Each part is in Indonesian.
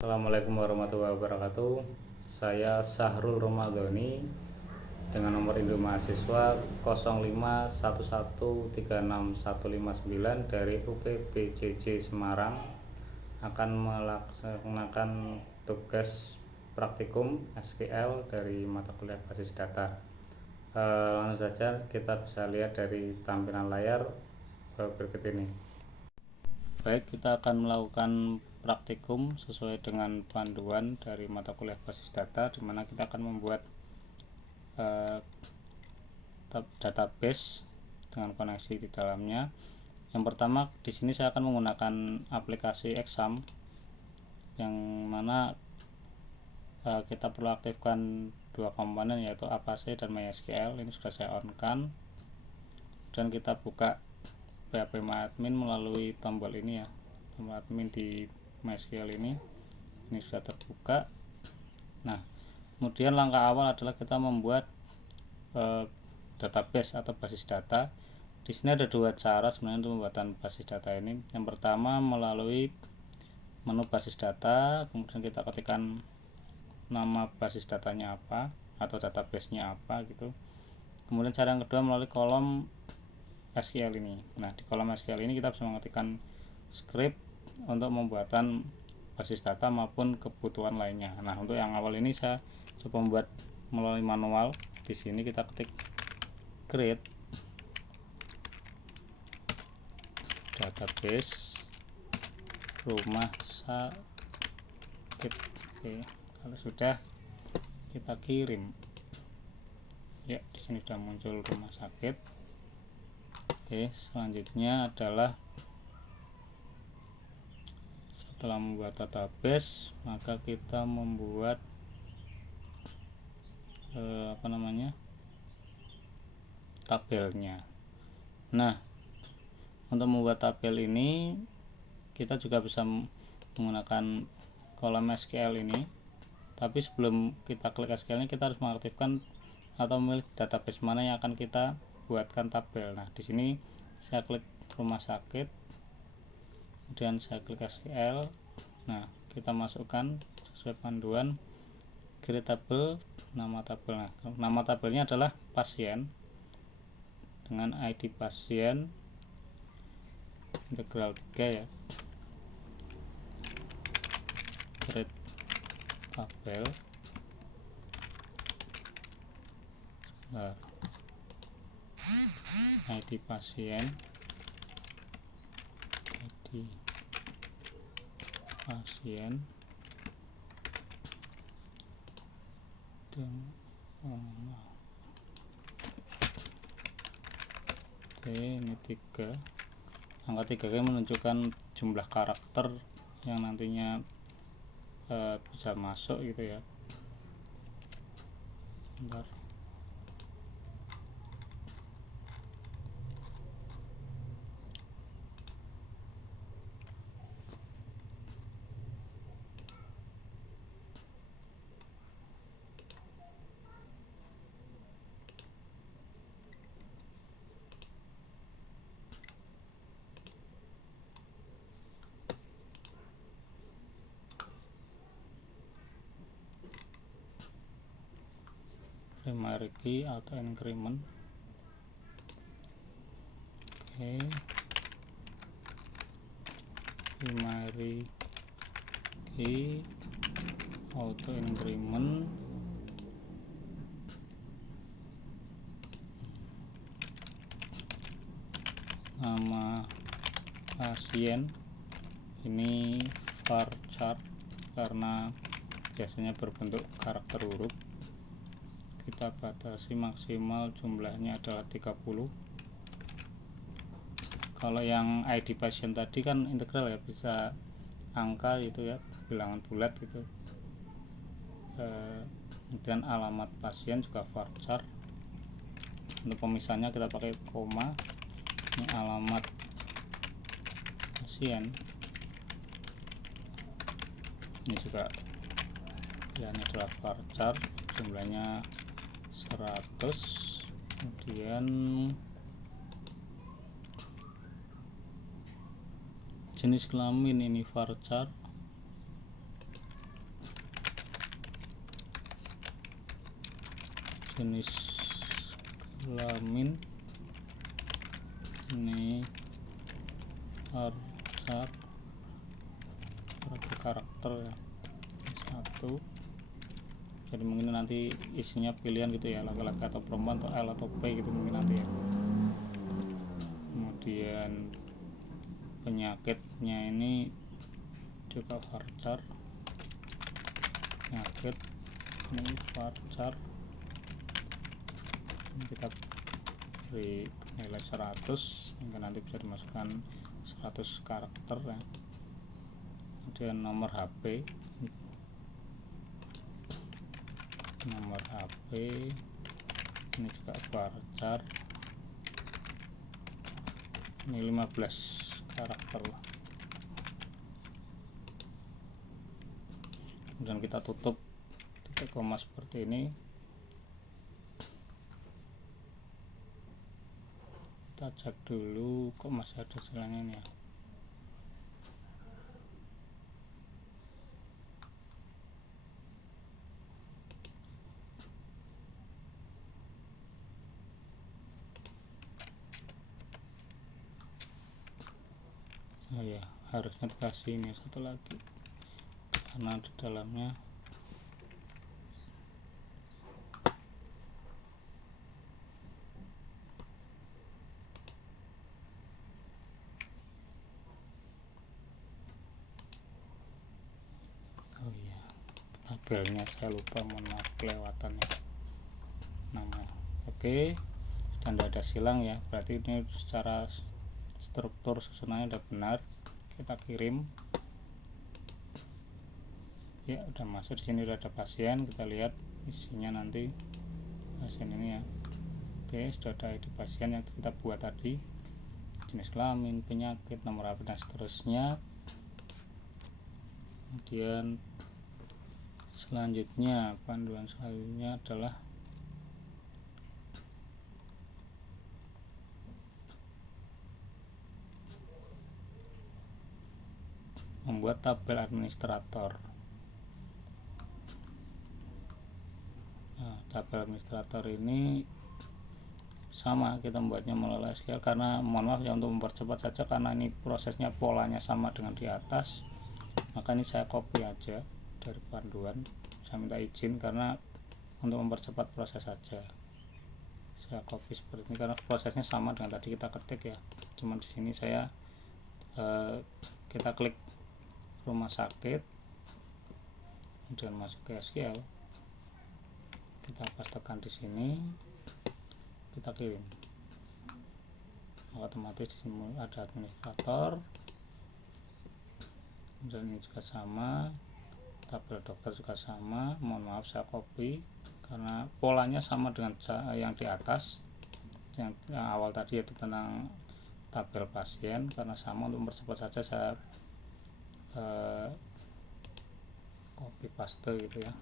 Assalamualaikum warahmatullahi wabarakatuh. Saya Sahrul Romadhoni dengan nomor induk mahasiswa 0511361159 dari UPBJJ Semarang akan melaksanakan tugas praktikum SQL dari mata kuliah basis data. Langsung saja kita bisa lihat dari tampilan layar berikut ini. Baik, kita akan melakukan praktikum sesuai dengan panduan dari mata kuliah basis data, di mana kita akan membuat database dengan koneksi di dalamnya. Yang pertama, di sini saya akan menggunakan aplikasi Exam, yang mana kita perlu aktifkan dua komponen, yaitu Apache dan MySQL. Ini sudah saya on-kan, dan kita buka phpMyAdmin melalui tombol ini ya, tombol admin di MySQL ini sudah terbuka. Nah, kemudian langkah awal adalah kita membuat database atau basis data. Di sini ada dua cara sebenarnya untuk pembuatan basis data ini. Yang pertama melalui menu basis data, kemudian kita ketikkan nama basis datanya apa atau database-nya apa gitu. Kemudian cara yang kedua melalui kolom SQL ini. Nah, di kolom SQL ini kita bisa mengetikkan script untuk pembuatan basis data maupun kebutuhan lainnya. Nah, untuk yang awal ini saya coba membuat melalui manual. Di sini kita ketik create database rumah sakit. Oke, kalau sudah kita kirim. Ya, di sini sudah muncul rumah sakit. Oke, selanjutnya adalah setelah membuat database, maka kita membuat tabelnya. Nah, untuk membuat tabel ini kita juga bisa menggunakan kolom SQL ini, tapi sebelum kita klik SQL ini kita harus mengaktifkan atau memilih database mana yang akan kita buatkan tabel. Nah, di sini saya klik rumah sakit, kemudian saya klik SQL. Nah, kita masukkan sesuai panduan create table, nama tabel. Nah, nama tabelnya adalah pasien dengan ID pasien integral 3 ya. Create tabel. Nah, ID pasien dan ini 3. Angka 3 menunjukkan jumlah karakter yang nantinya bisa masuk gitu ya. Bentar. Primary key atau increment. Oke, primary key auto increment. Nama pasien ini varchar karena biasanya berbentuk karakter huruf. Kita batasi maksimal jumlahnya adalah 30. Kalau yang ID pasien tadi kan integral ya, bisa angka gitu ya, bilangan bulat gitu. Kemudian alamat pasien juga varchar. Untuk pemisahnya kita pakai koma. Ini alamat pasien, ini juga pilihannya adalah varchar, jumlahnya 100. Kemudian jenis kelamin ini varchar, jenis kelamin, ini varchar karakter ya, satu. Jadi mungkin nanti isinya pilihan gitu ya, laki-laki atau perempuan atau L atau P gitu mungkin nanti ya. Kemudian penyakitnya ini juga varchar, penyakit ini varchar, ini kita beri nilai 100 hingga nanti bisa dimasukkan 100 karakter ya. Kemudian nomor HP ini juga varchar, ini 15 karakter. Kemudian kita tutup titik koma seperti ini, kita cek dulu kok masih ada selangnya ya. Oh ya, harusnya dikasih ini satu lagi karena di dalamnya oh iya, tabelnya saya lupa, mohon maaf kelewatan ya nama. Oke, sudah tidak ada silang ya, berarti ini secara struktur susunannya udah benar. Kita kirim ya, udah masuk. Di sini udah ada pasien, kita lihat isinya nanti pasien ini ya. Oke, sudah ada ID pasien yang kita buat tadi, jenis kelamin, penyakit, nomor HP dan seterusnya. Kemudian selanjutnya, panduan selanjutnya adalah membuat tabel administrator. Nah, tabel administrator ini sama, kita membuatnya melalui SQL karena mohon maaf ya, untuk mempercepat saja karena ini prosesnya polanya sama dengan di atas, maka ini saya copy aja dari panduan. Saya minta izin karena untuk mempercepat proses saja, saya copy seperti ini karena prosesnya sama dengan tadi kita ketik ya. Cuman di sini saya kita klik rumah sakit, kemudian masuk ke SQL, kita pastekan di sini, kita kirim, otomatis di sini ada administrator. Dan ini juga sama, tabel dokter juga sama. Mohon maaf saya copy karena polanya sama dengan yang di atas, yang awal tadi, yaitu tentang tabel pasien. Karena sama, untuk mempercepat saja saya copy paste gitu ya.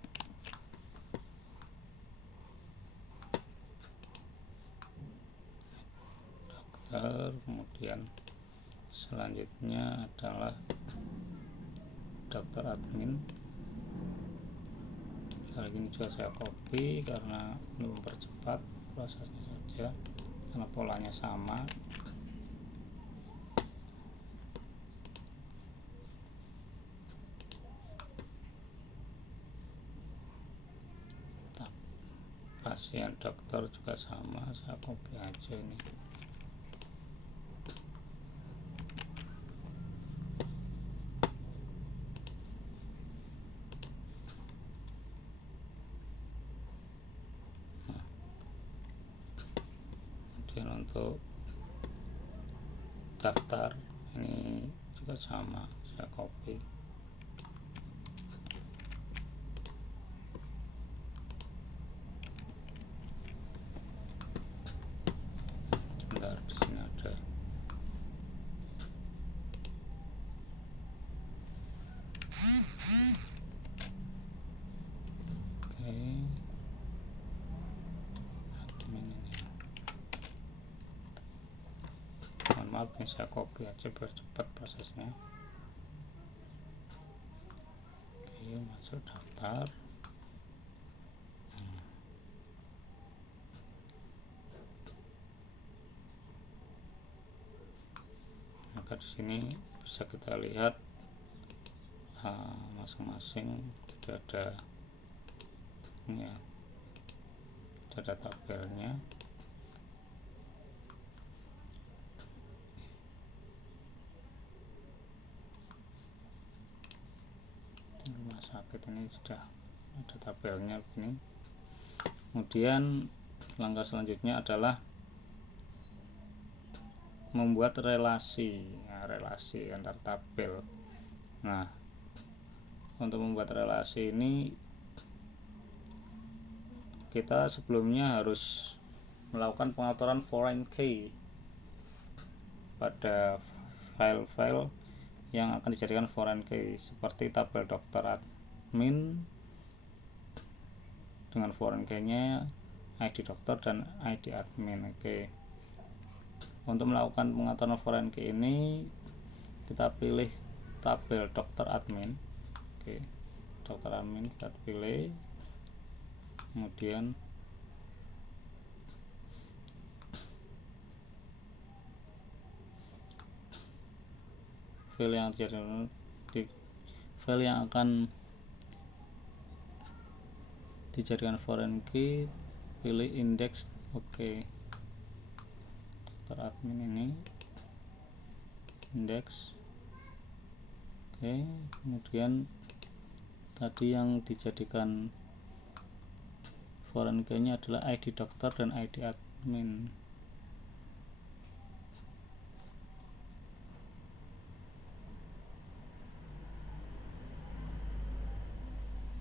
Dokter, kemudian selanjutnya adalah dokter admin. Kali ini juga saya copy karena untuk mempercepat prosesnya saja, karena polanya sama. Pasien dokter juga sama, saya copy aja ini. Kemudian untuk daftar ini juga sama, saya copy. Sebentar, di sini ada. Oke, admin ini. Mohon maaf ini saya copy aja biar cepat prosesnya. Oke, masuk daftar. di sini bisa kita lihat masing-masing sudah ada ini ya, sudah ada tabelnya. Rumah sakit ini sudah ada tabelnya begini. Kemudian langkah selanjutnya adalah membuat relasi, relasi antar tabel. Nah, untuk membuat relasi ini kita sebelumnya harus melakukan pengaturan foreign key pada file-file yang akan dijadikan foreign key, seperti tabel dokter admin dengan foreign key-nya ID dokter dan ID admin. Oke. Untuk melakukan pengaturan foreign key ini kita pilih tabel dokter admin. Oke. Dokter admin kita pilih. Kemudian file yang akan dijadikan foreign key, pilih index. Oke. Dokter admin ini index. Oke, kemudian tadi yang dijadikan foreign key nya adalah ID dokter dan ID admin.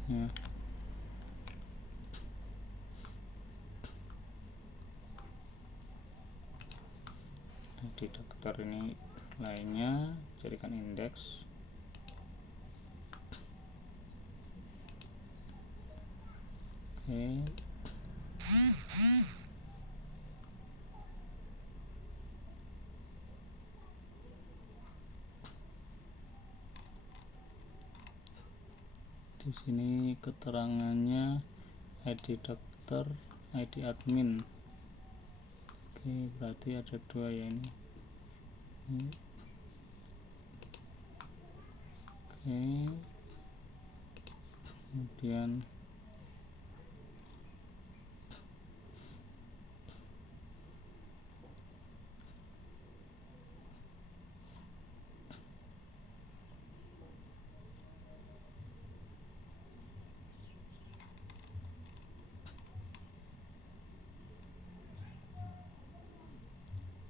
Ya. ID dokter ini lainnya jadikan indeks. Oke. Di sini keterangannya ID dokter, ID admin. Oke, berarti ada dua ya ini. Oke. Kemudian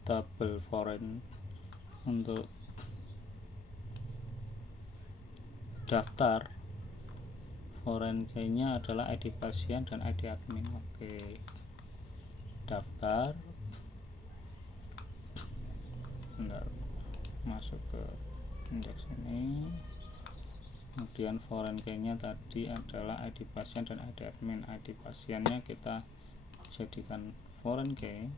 tabel foreign untuk daftar foreign key nya adalah ID pasien dan ID admin. Oke, daftar. Bentar, masuk ke indeks ini. Kemudian foreign key nya tadi adalah ID pasien dan ID admin. ID pasiennya kita jadikan foreign key.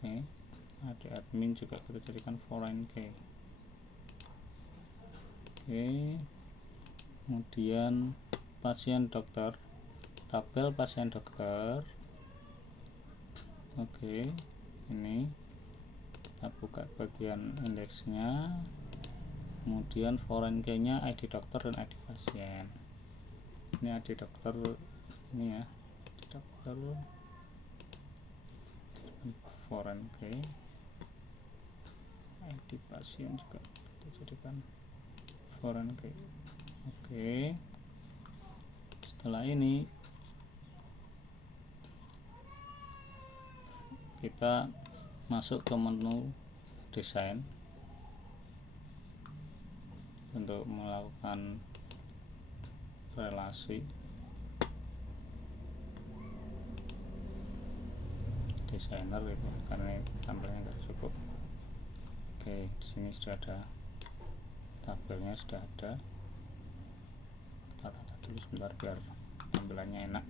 Oke, ID admin juga kita jadikan foreign key. Oke, kemudian pasien dokter, tabel pasien dokter. Oke, ini kita buka bagian indeksnya, kemudian foreign key nya ID dokter dan ID pasien. Ini ID dokter ini ya, ID dokter, foreign key, ID pasien juga kita jadikan foreign key. Oke, setelah ini kita masuk ke menu desain untuk melakukan relasi. Desainer itu karena tampilnya nggak cukup. Oke, di sini sudah ada tabelnya, sudah ada. Kita tata dulu sebentar biar tampilannya enak.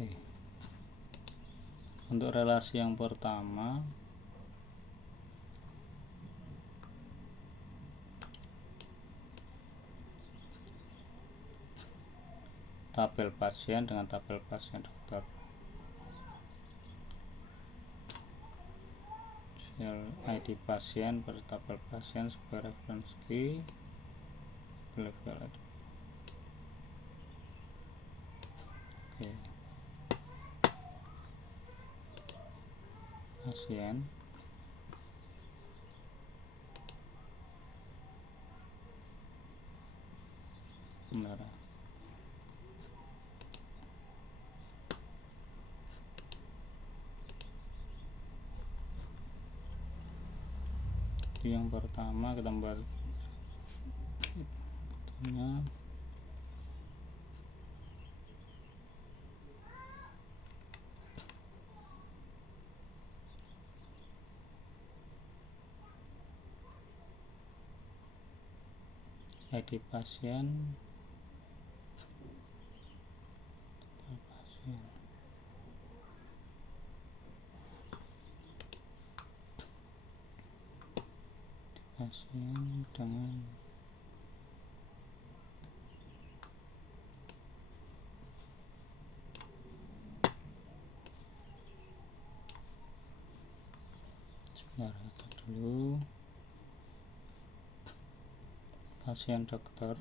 Oke. Untuk relasi yang pertama, tabel pasien dengan tabel pasien dokter. ID pasien pada tabel pasien sebagai reference key. Level ID. Oke. Pasien. Benar. Yang pertama kita balik ID pasien, pasien dengan sebentar dulu, pasien dokter,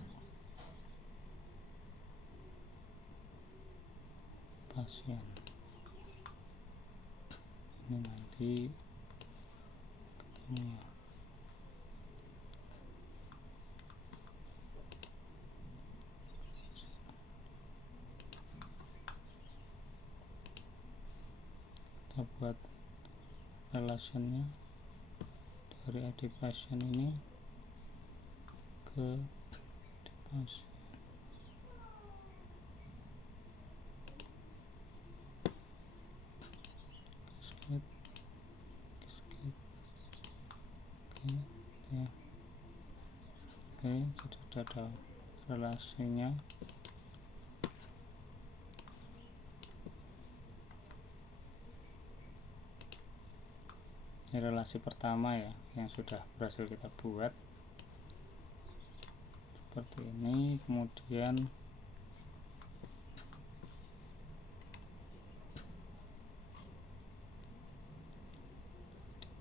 pasien ini nanti ketemu ya. Kita buat relationnya dari ID pasien ini ke ID pasien. Oke, jadi sudah ada relasinya. Ini relasi pertama ya yang sudah berhasil kita buat seperti ini. Kemudian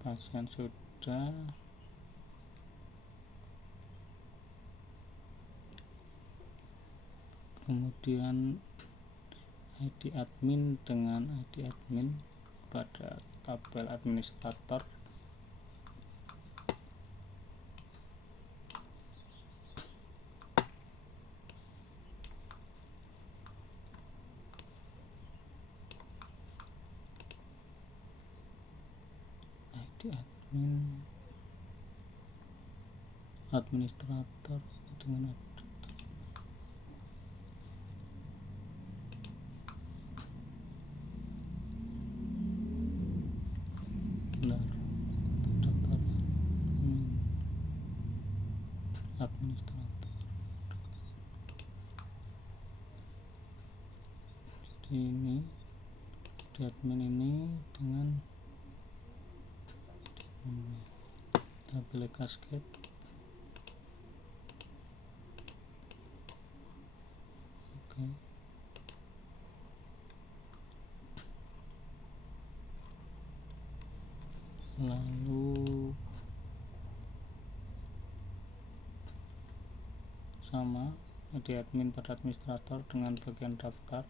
pasien sudah, kemudian ID admin dengan ID admin pada tabel administrator. ID admin administrator dengan administrator. Jadi ini di admin ini dengan tabel cascade. Oke. Lalu sama di admin pada administrator dengan bagian daftar.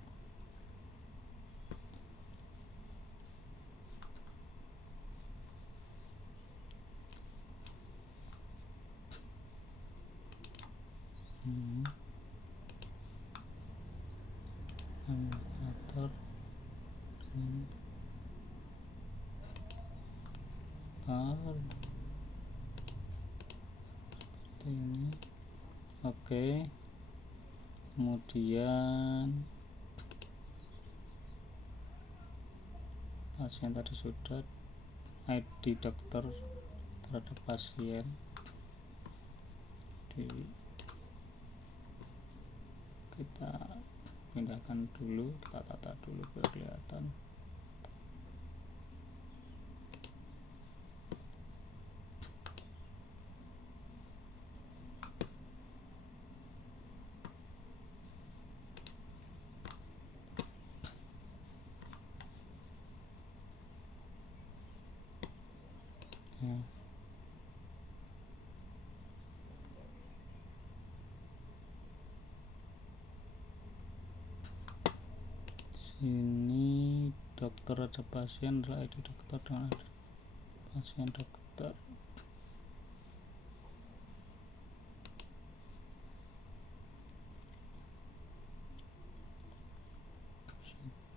Administrator seperti ini. Oke. Kemudian pasien tadi sudah, ID dokter terhadap pasien kita pindahkan dulu, kita tata dulu biar kelihatan. Ya. Sini dokter ada pasien, adalah ID dokter dengan pasien dokter.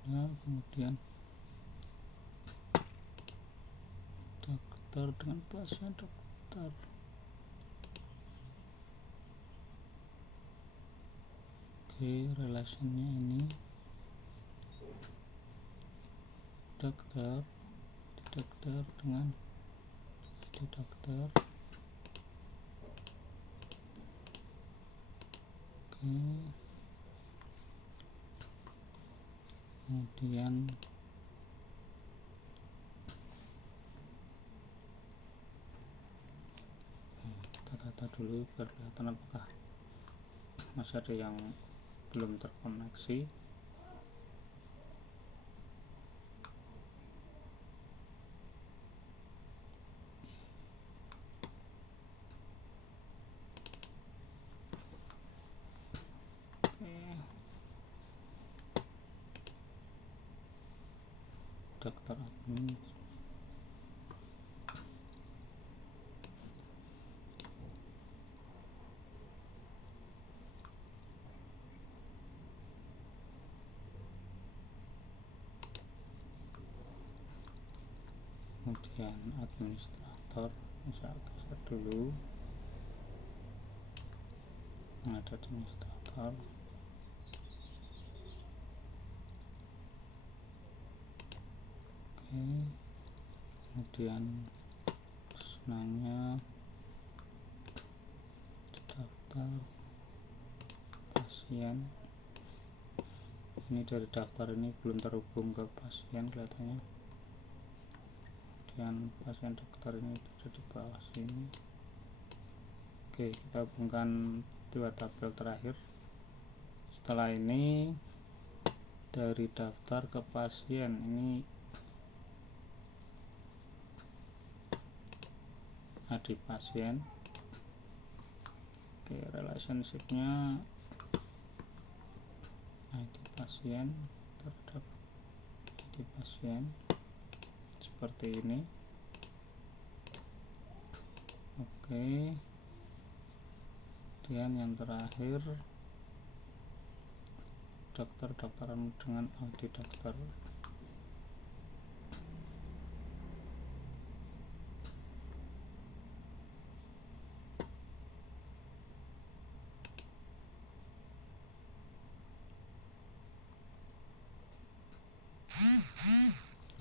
Nah, kemudian dokter dengan pasien dokter. Oke, relationnya ini dokter dengan ID dokter. Oke, kemudian kita tata dulu biar kelihatan apakah masih ada yang belum terkoneksi. Dokter admin, kemudian administrator, saya geser dulu. Ada administrator. Oke, kemudian senangnya daftar pasien. Ini dari daftar ini belum terhubung ke pasien kelihatannya. Kemudian pasien dokter ini ada di bawah sini. Oke, kita hubungkan dua tabel terakhir. Setelah ini dari daftar ke pasien ini ID pasien. Oke, relationshipnya ID pasien terhadap ID pasien seperti ini. Oke, kemudian yang terakhir dokteran dengan ID dokter.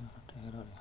Nah, ada error ya.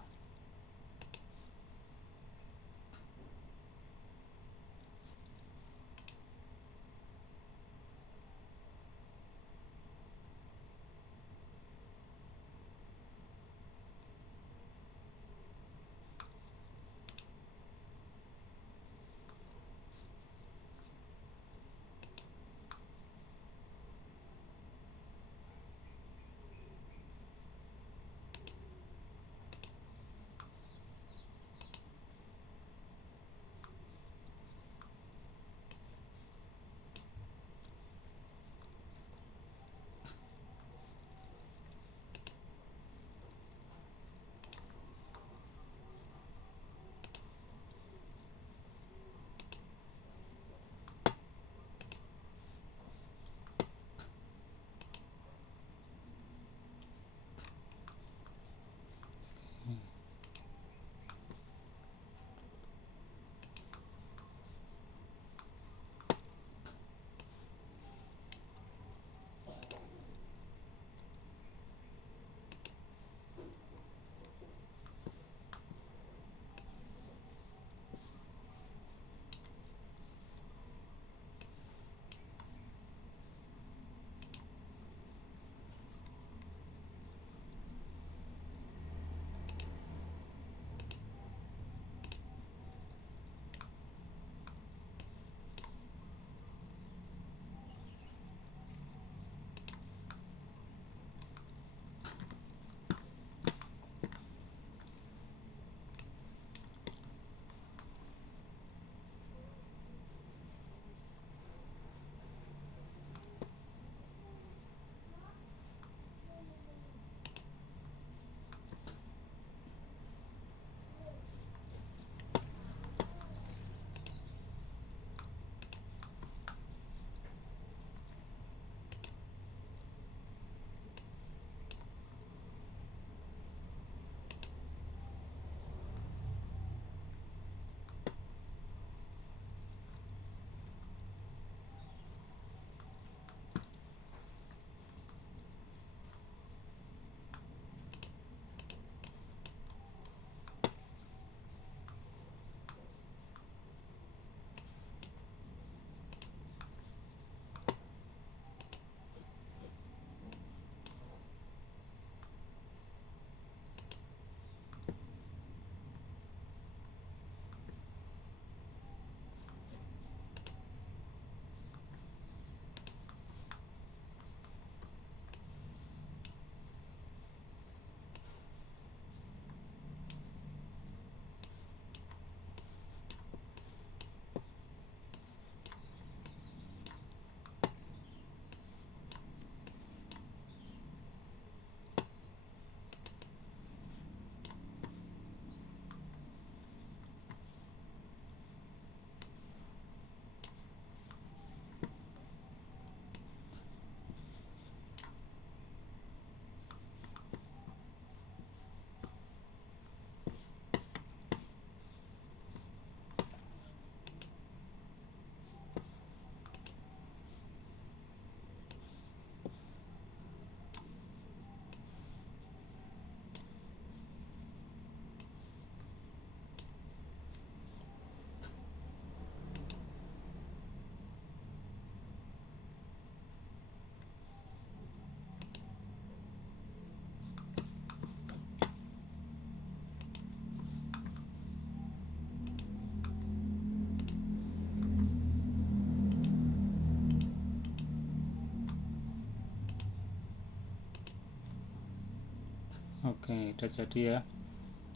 Oke, udah jadi ya.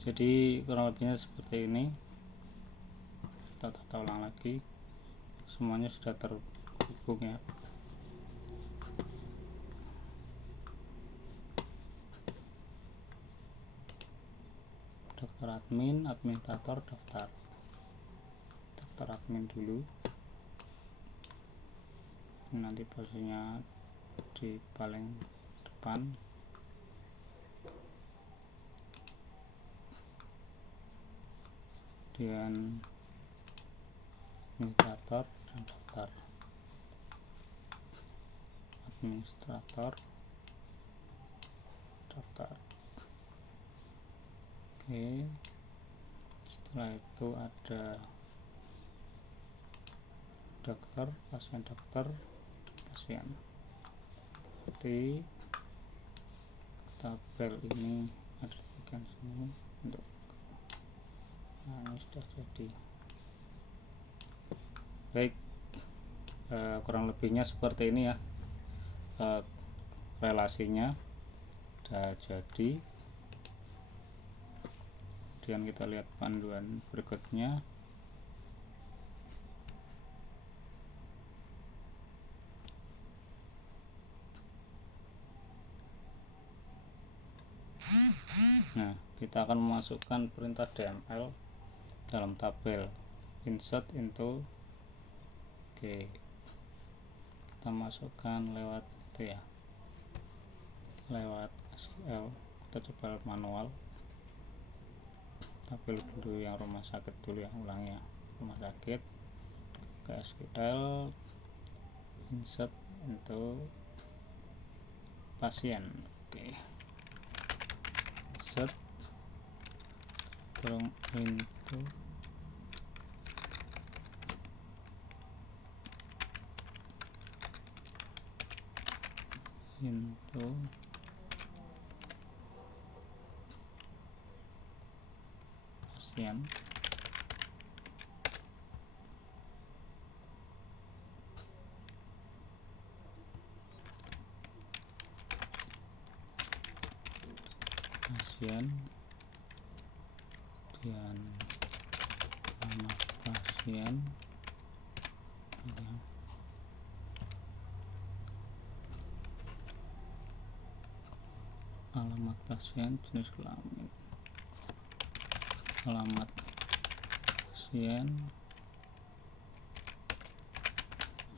Jadi kurang lebihnya seperti ini. Kita tata ulang lagi. Semuanya sudah terhubung ya. Daftar admin, administrator, daftar admin dulu. Nanti posisinya di paling depan. Kemudian administrator dan daftar administrator, daftar. Oke, setelah itu ada dokter, pasien, seperti tabel ini ada di bagian sini untuk ini sudah jadi. Baik, kurang lebihnya seperti ini ya, relasinya sudah jadi. Kemudian kita lihat panduan berikutnya. Nah, kita akan memasukkan perintah DML dalam tabel insert into. Oke, kita masukkan lewat itu ya, lewat SQL. Kita coba manual, tabel dulu yang rumah sakit dulu, yang ulangnya rumah sakit, ke SQL, insert into pasien. Oke, insert into pasien. Dan nama pasien, alamat pasien, jenis kelamin, alamat pasien,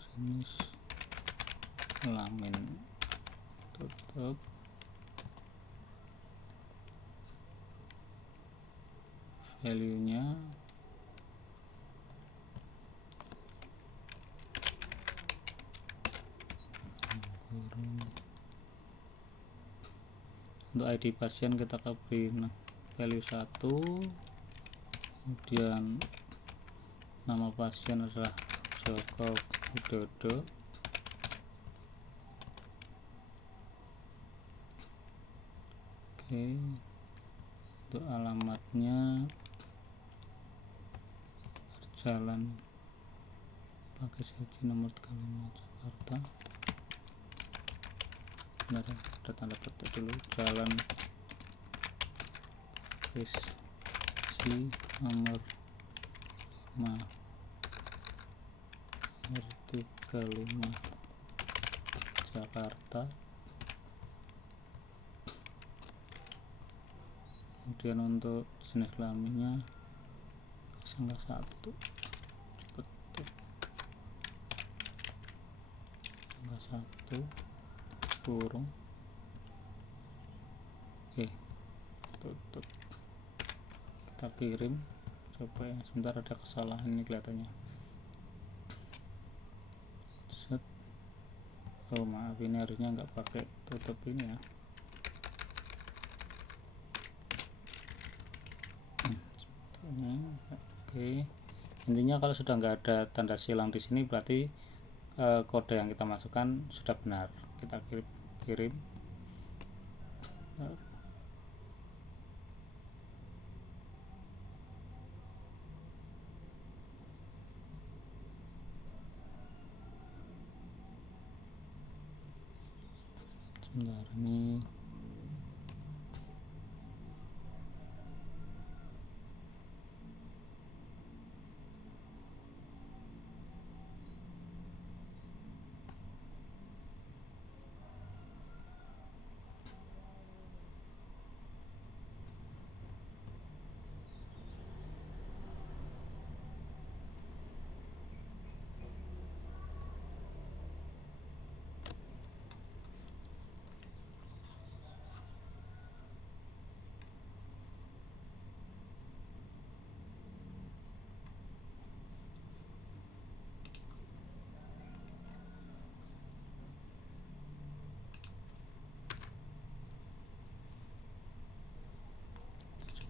jenis kelamin, tutup. Value-nya untuk ID pasien kita beri value 1, kemudian nama pasien adalah Joko Widodo. Oke, untuk alamatnya Jalan Pakis Haji nomor 35 Jakarta. Benar, ada tanda petik dulu, Jalan Pakis Haji nomor 5 35 Jakarta. Kemudian untuk jenis kelaminnya angka 1, betul, angka 1 kurung. Oke, tutup. Kita kirim, coba ya, sebentar ada kesalahan ini kelihatannya. Set. Oh maaf, ini harusnya nggak pakai tutup ini ya. Oke, intinya kalau sudah nggak ada tanda silang di sini berarti kode yang kita masukkan sudah benar. Kita kirim. Sebentar, ini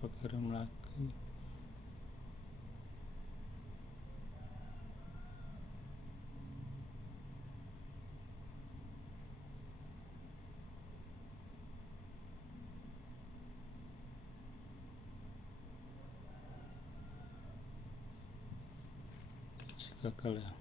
coba kirim lagi. Gagal ya.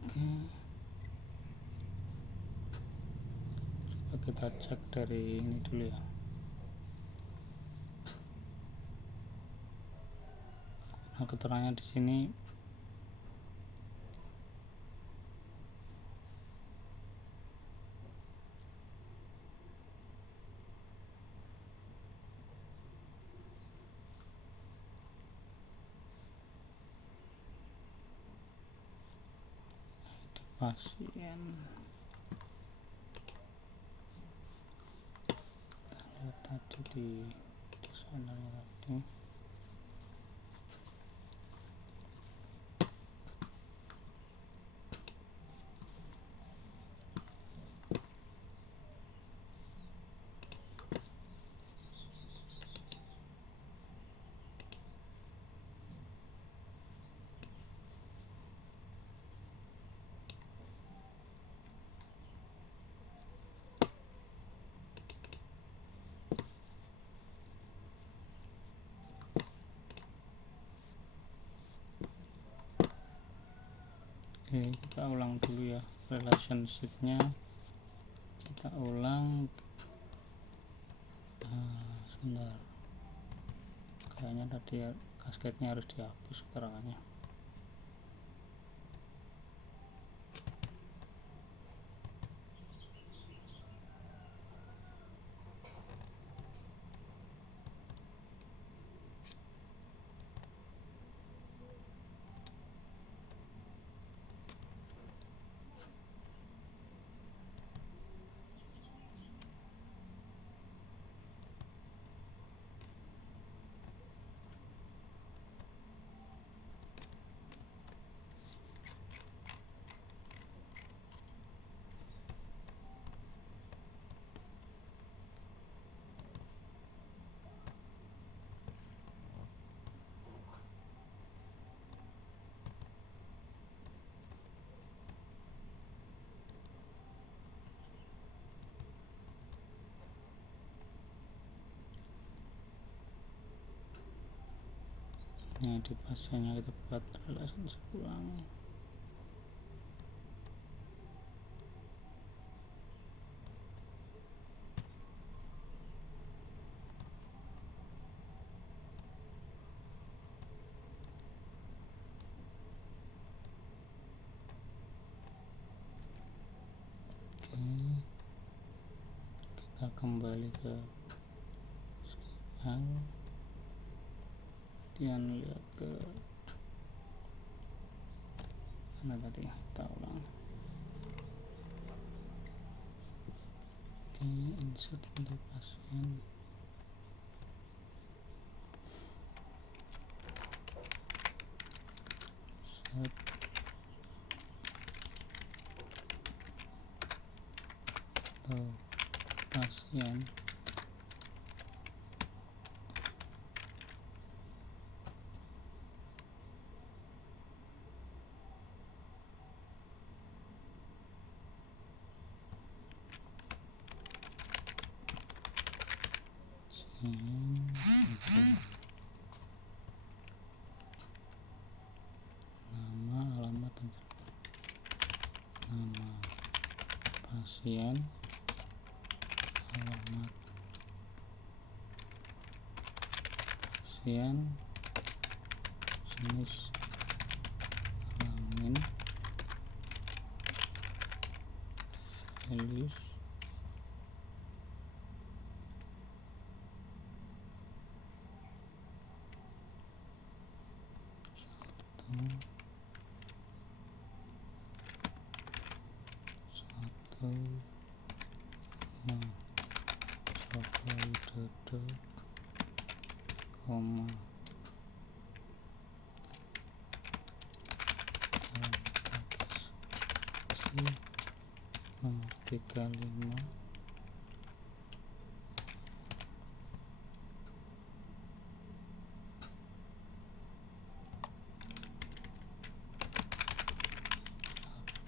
Oke, coba kita cek dari ini dulu ya. Nah, keterangannya di sini pasien lihat tadi di desainernya tadi. Oke, kita ulang dulu ya relationship-nya, kita ulang. Sebentar, kayaknya tadi kasketnya harus dihapus keterangannya. Ini di pasiennya kita buat relationship ulang. Kita kembali ke scan, kemudian lihat ke mana tadi, kita ulang. Oke, insert untuk pasien. Set atau pasien. Nama, alamat, nama pasien, alamat pasien, jenis kelamin, values, satu Joko Widodo, nomor 35.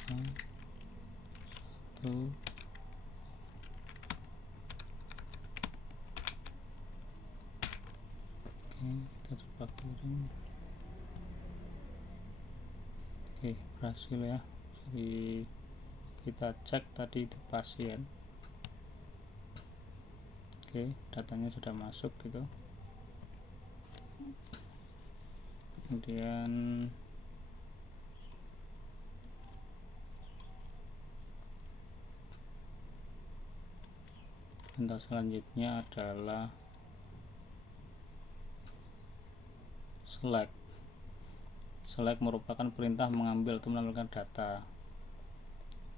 Satu. Oke, kita coba kirim. Oke, berhasil ya. Jadi kita cek tadi itu pasien. Oke, datanya sudah masuk gitu. Kemudian perintah selanjutnya adalah select. Select merupakan perintah mengambil atau menampilkan data.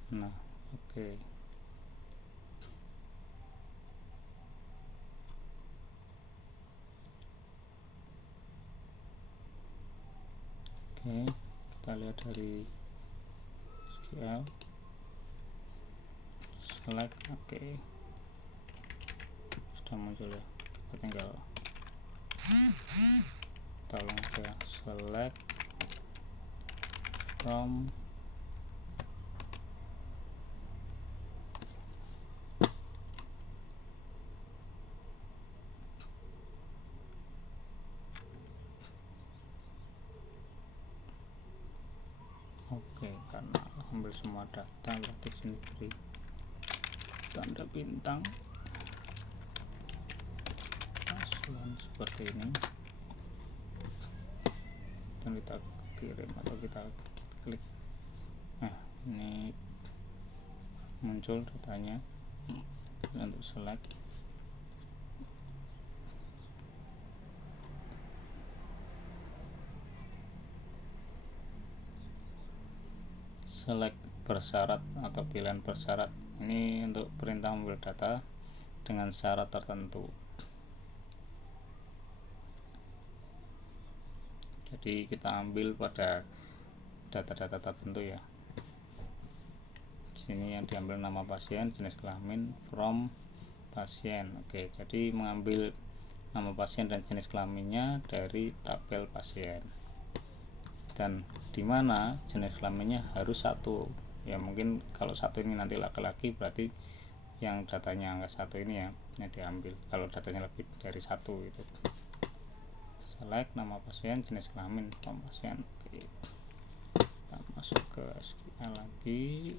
Nah, oke. Oke, kita lihat dari SQL. Select, oke. Sudah muncul ya. Kita tinggal tolong ya, select from oke, karena ambil semua data berarti sini beri tanda bintang paslon seperti ini dan kita kirim atau kita klik. Nah, ini muncul datanya untuk select. Select bersyarat atau pilihan bersyarat ini untuk perintah mengambil data dengan syarat tertentu. Jadi kita ambil pada data-data tertentu ya. Di sini yang diambil nama pasien, jenis kelamin, from pasien. Oke, jadi mengambil nama pasien dan jenis kelaminnya dari tabel pasien. Dan dimana jenis kelaminnya harus satu. Ya mungkin kalau satu ini nanti laki-laki berarti yang datanya angka satu ini ya yang diambil. Kalau datanya lebih dari satu itu. Select nama pasien, jenis kelamin, from pasien. Oke. Kita masuk ke SQL lagi.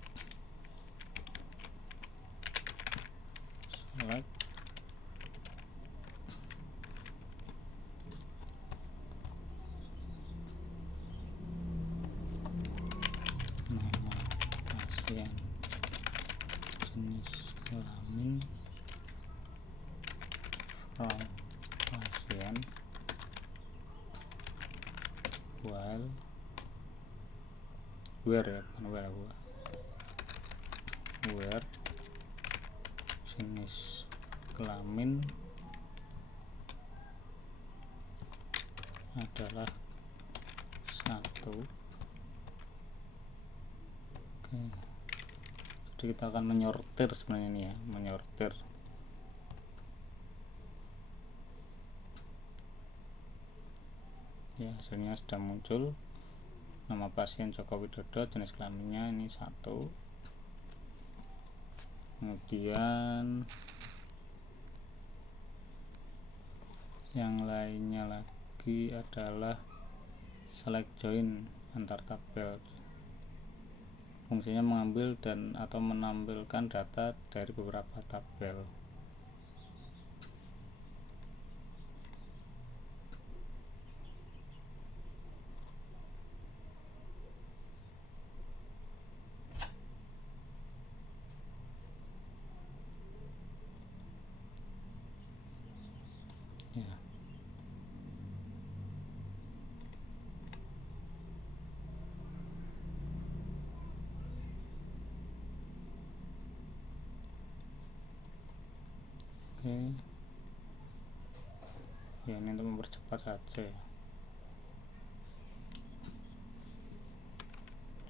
Select nama pasien, jenis kelamin, from pasien, while where ya, bukan where jenis kelamin adalah satu. Oke, jadi kita akan menyortir sebenarnya ini ya, menyortir. Ya, hasilnya sudah muncul. Nama pasien Joko Widodo, jenis kelaminnya ini satu. Kemudian yang lainnya lagi adalah select join antar tabel. Fungsinya mengambil dan atau menampilkan data dari beberapa tabel. Ya. Oke. Ya, ini untuk mempercepat saja ya.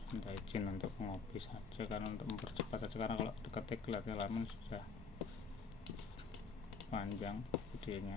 minta izin untuk ngopi saja karena untuk mempercepat saja, karena kalau diketik lihat halaman sudah panjang videonya.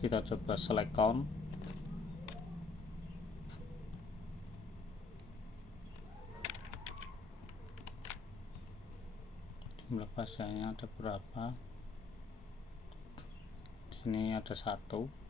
Kita coba select count. Jumlah pasangnya ada berapa? Di sini ada 1.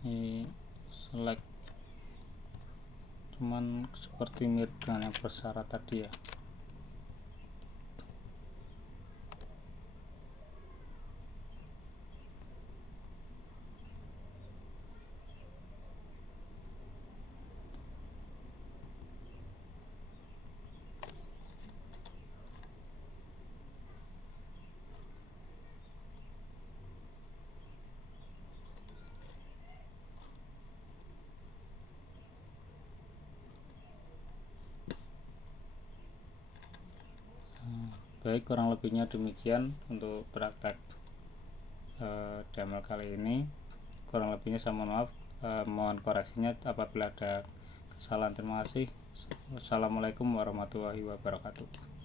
Ini select, cuman seperti mirip dengan yang bersyarat tadi ya. Baik, kurang lebihnya demikian untuk praktek demo kali ini. Kurang lebihnya saya mohon maaf, mohon koreksinya apabila ada kesalahan. Terima kasih. Wassalamualaikum warahmatullahi wabarakatuh.